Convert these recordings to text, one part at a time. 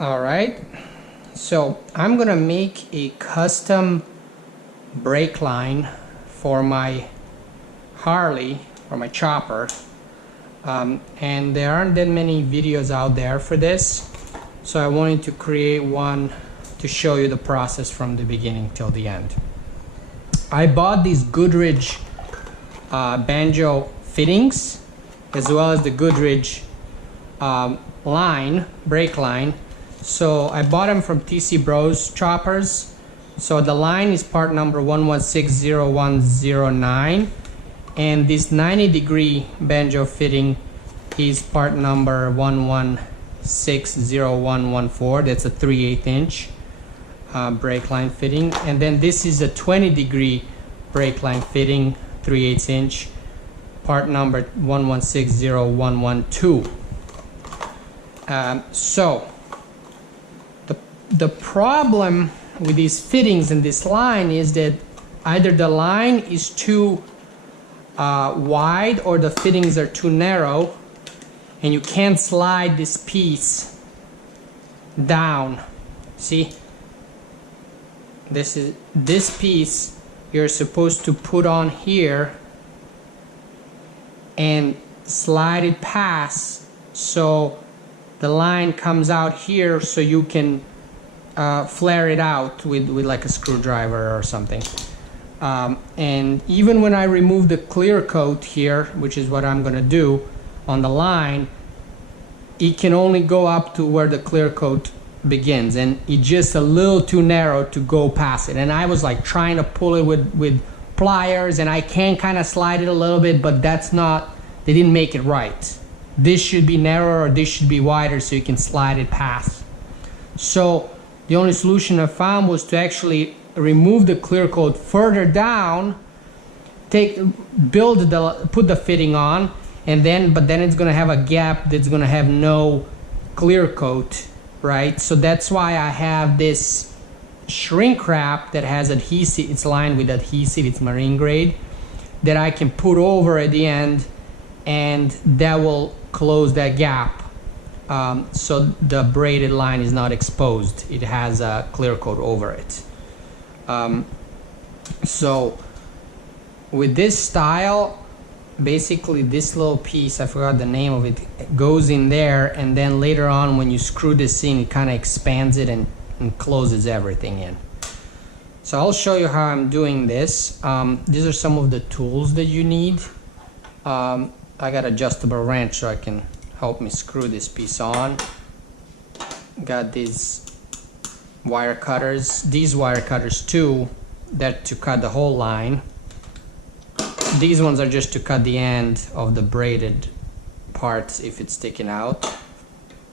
Alright, so I'm gonna make a custom brake line for my Harley, or my chopper, and there aren't that many videos out there for this, so I wanted to create one to show you the process from the beginning till the end. I bought these Goodridge banjo fittings, as well as the Goodridge brake line. So I bought them from TC Bros choppers. So the line is part number 11600109, and this 90-degree banjo fitting is part number 11600114. That's a 3/8 inch brake line fitting, and then this is a 20-degree brake line fitting, 3/8 inch, part number 11600112. So the problem with these fittings in this line is that either the line is too wide or the fittings are too narrow, and you can't slide this piece down. See, this piece you're supposed to put on here and slide it past, so the line comes out here, so you can flare it out with like a screwdriver or something. And even when I remove the clear coat here, which is what I'm gonna do on the line, it can only go up to where the clear coat begins, and it's just a little too narrow to go past it. And I was like trying to pull it with pliers, and I can kind of slide it a little bit, but that's not, they didn't make it right. This should be narrower, or this should be wider, so you can slide it past. So the only solution I found was to actually remove the clear coat further down, put the fitting on, and then it's gonna have a gap that's gonna have no clear coat, right? So that's why I have this shrink wrap that has adhesive. It's lined with adhesive, it's marine grade, that I can put over at the end, and that will close that gap. So the braided line is not exposed. It has a clear coat over it. So with this style, basically this little piece, I forgot the name of it, goes in there, and then later on when you screw this in, it kind of expands it and closes everything in. So I'll show you how I'm doing this. These are some of the tools that you need. I got adjustable wrench so I can help me screw this piece on. Got these wire cutters, these wire cutters too, that to cut the whole line. These ones are just to cut the end of the braided parts if it's sticking out.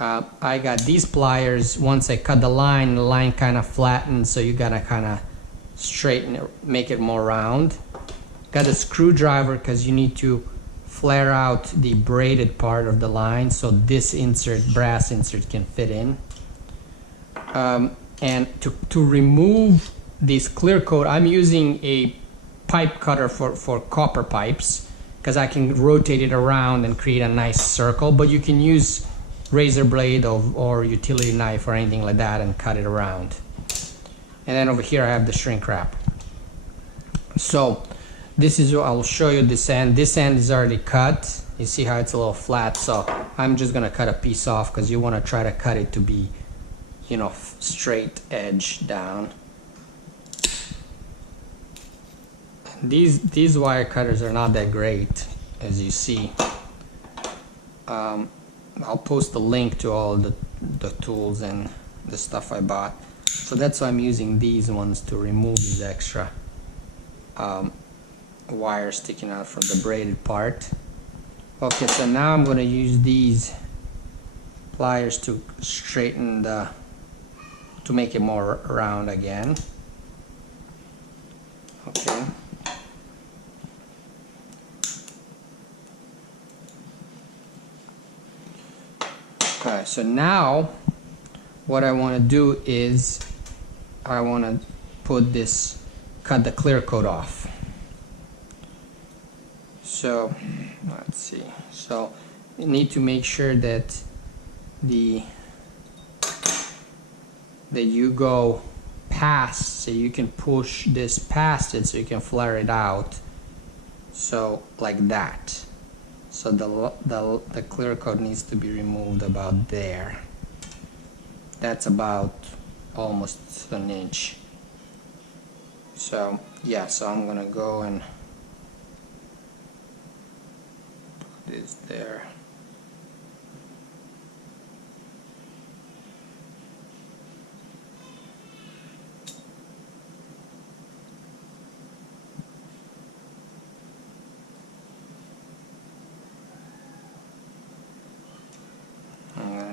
I got these pliers. Once I cut the line kind of flattens, so you gotta kind of straighten it, make it more round. Got a screwdriver because you need to flare out the braided part of the line, so this brass insert can fit in. And to remove this clear coat, I'm using a pipe cutter for copper pipes, because I can rotate it around and create a nice circle, but you can use razor blade or utility knife or anything like that and cut it around. And then over here I have the shrink wrap. So this is what I'll show you. This end is already cut. You see how it's a little flat, so I'm just gonna cut a piece off, because you want to try to cut it to be, you know, straight edge down. These wire cutters are not that great, as you see. I'll post a link to all the tools and the stuff I bought. So that's why I'm using these ones, to remove these extra wire sticking out from the braided part. Okay, so now I'm going to use these pliers to straighten to make it more round again. Okay. Okay, so now what I want to do is I want to cut the clear coat off. So let's see. So you need to make sure that the that you go past, so you can push this past it so you can flare it out. So like that. So the clear coat needs to be removed about there. That's about almost an inch. So yeah, so I'm gonna go and put this there.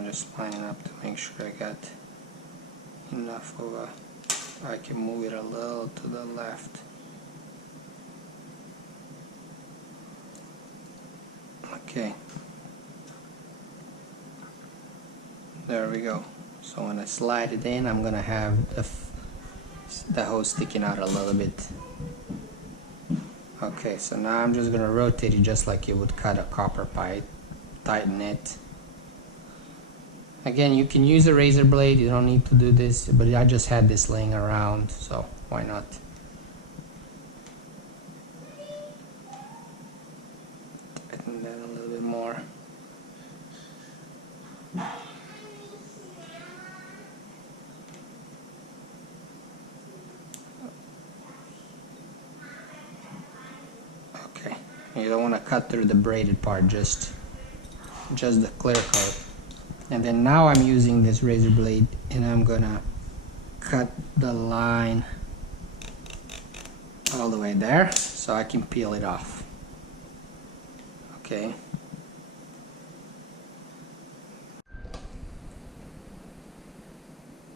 Just line it up to make sure I got enough of a, I can move it a little to the left. Okay, there we go. So when I slide it in, I'm gonna have the hose sticking out a little bit. Okay, so now I'm just gonna rotate it just like you would cut a copper pipe, tighten it. Again, you can use a razor blade, you don't need to do this, but I just had this laying around, so why not? Tighten that a little bit more. Okay, you don't want to cut through the braided part, just the clear coat. And then now I'm using this razor blade and I'm gonna cut the line all the way there so I can peel it off. Okay.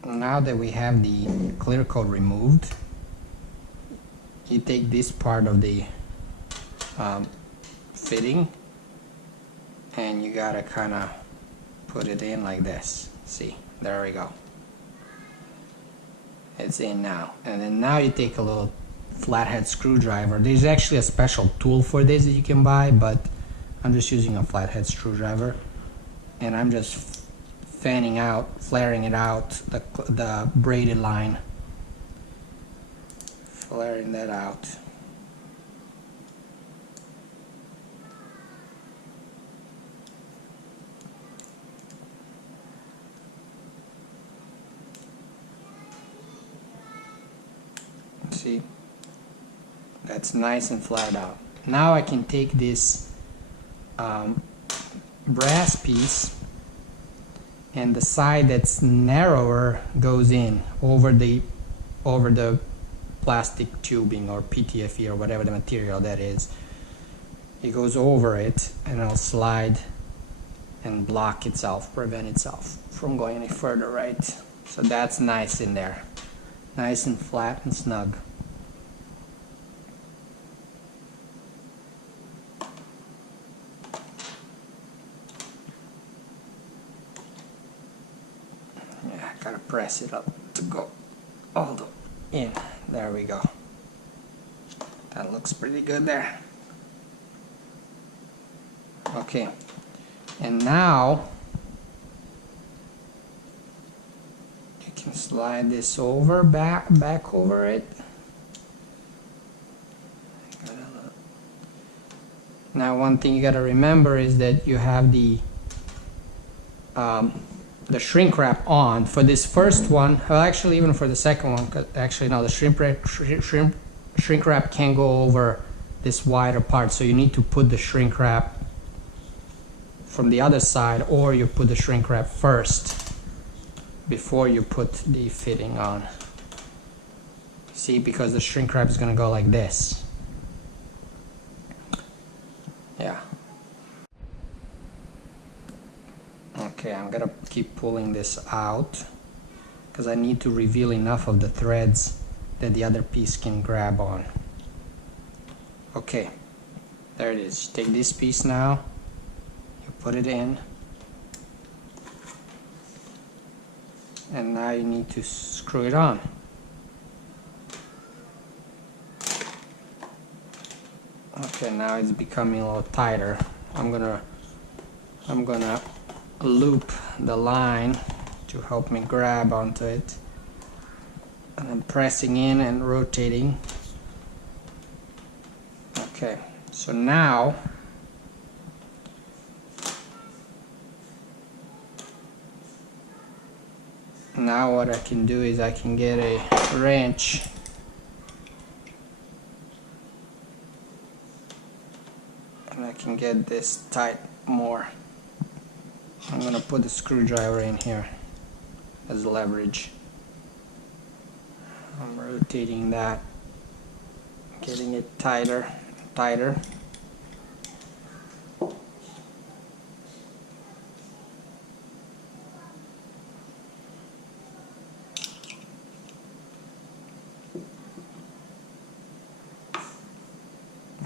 Now that we have the clear coat removed, you take this part of the fitting and you gotta kind of put it in like this. See, there we go. It's in now. And then now you take a little flathead screwdriver. There's actually a special tool for this that you can buy, but I'm just using a flathead screwdriver. And I'm just fanning out, flaring it out, the braided line. Flaring that out. See, that's nice and flat out. Now I can take this brass piece and the side that's narrower goes in over the plastic tubing or PTFE or whatever the material that is. It goes over it and it'll slide and block itself, prevent itself from going any further, right? So that's nice in there. Nice and flat and snug. Yeah, I gotta press it up to go all the way in. There we go. That looks pretty good there. Okay, and now can slide this over, back over it. Now one thing you got to remember is that you have the shrink wrap on for this first one. Well, actually even for the second one, 'cause actually no, the shrink wrap can go over this wider part, so you need to put the shrink wrap from the other side, or you put the shrink wrap first before you put the fitting on. See, because the shrink wrap is going to go like this. Yeah. Okay, I'm going to keep pulling this out because I need to reveal enough of the threads that the other piece can grab on. Okay, there it is. Take this piece now, you put it in, and now you need to screw it on. Okay, now it's becoming a little tighter. I'm gonna loop the line to help me grab onto it. And I'm pressing in and rotating. Okay, so now what I can do is I can get a wrench and I can get this tight more. I'm gonna put the screwdriver in here as leverage. I'm rotating that, getting it tighter.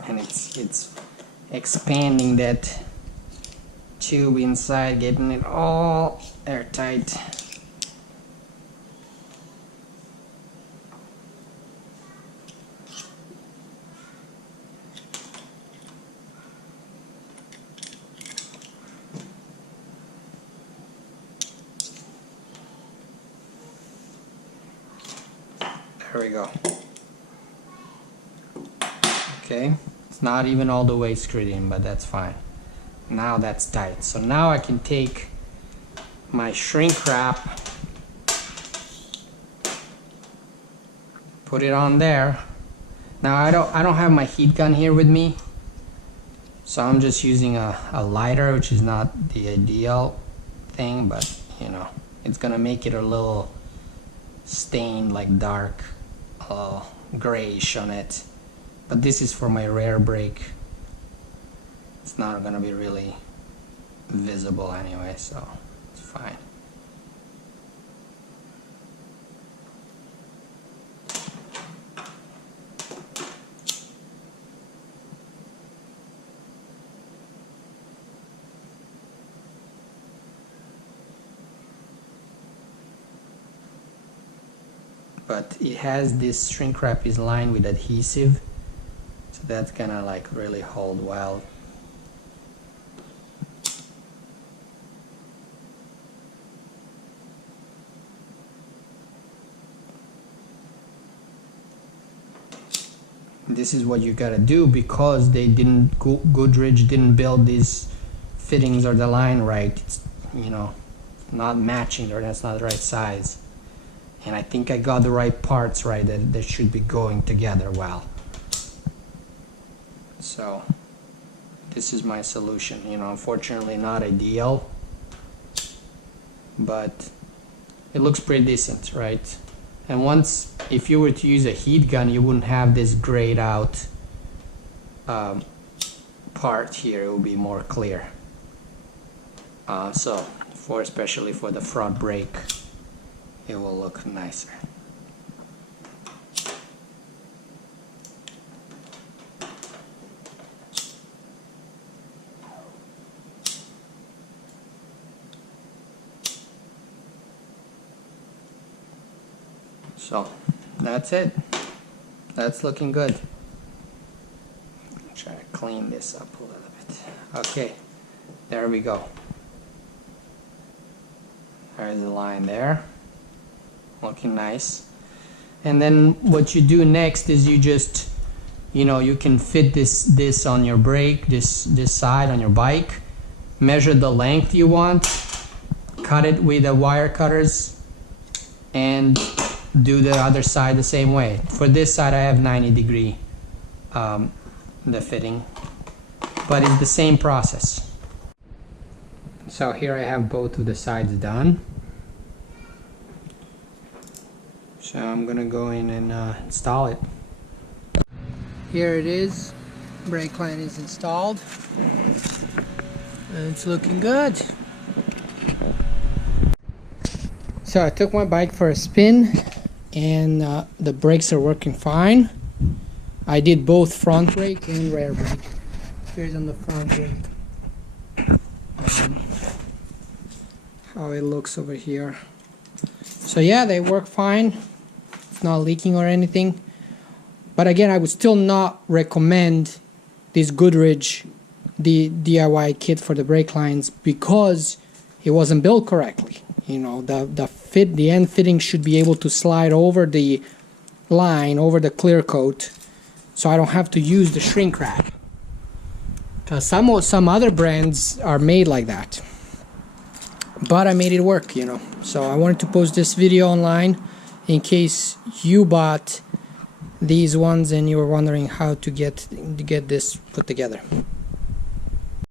And it's expanding that tube inside, getting it all airtight. There we go. Okay, it's not even all the way screwed in, but that's fine. Now that's tight. So now I can take my shrink wrap, put it on there. Now I don't have my heat gun here with me, so I'm just using a lighter, which is not the ideal thing, but you know, it's gonna make it a little stained, like dark grayish on it. But this is for my rear brake. It's not gonna be really visible anyway, so it's fine. But it has this shrink wrap is lined with adhesive, so that's gonna like really hold well. This is what you gotta do because they didn't, Goodridge didn't build these fittings or the line right. It's, you know, not matching, or that's not the right size. And I think I got the right parts right, that they should be going together well. So this is my solution. You know, unfortunately not ideal, but it looks pretty decent, right? And once, if you were to use a heat gun, you wouldn't have this grayed out part here. It would be more clear. So especially for the front brake, it will look nicer. So that's it. That's looking good. Try to clean this up a little bit. Okay, there we go. There's the line there. Looking nice. And then what you do next is you just, you know, you can fit this on your brake, this side on your bike, measure the length you want, cut it with the wire cutters, and do the other side the same way. For this side I have 90-degree the fitting, but it's the same process. So here I have both of the sides done. So I'm gonna go in and install it. Here it is. Brake line is installed. And it's looking good. So I took my bike for a spin, and the brakes are working fine. I did both front brake and rear brake. Here's on the front brake. How it looks over here. So yeah, they work fine. It's not leaking or anything. But again, I would still not recommend this Goodridge DIY kit for the brake lines because it wasn't built correctly. You know, the end fitting should be able to slide over the line, over the clear coat, so I don't have to use the shrink wrap. Because some other brands are made like that. But I made it work, you know. So I wanted to post this video online in case you bought these ones and you were wondering how to get this put together.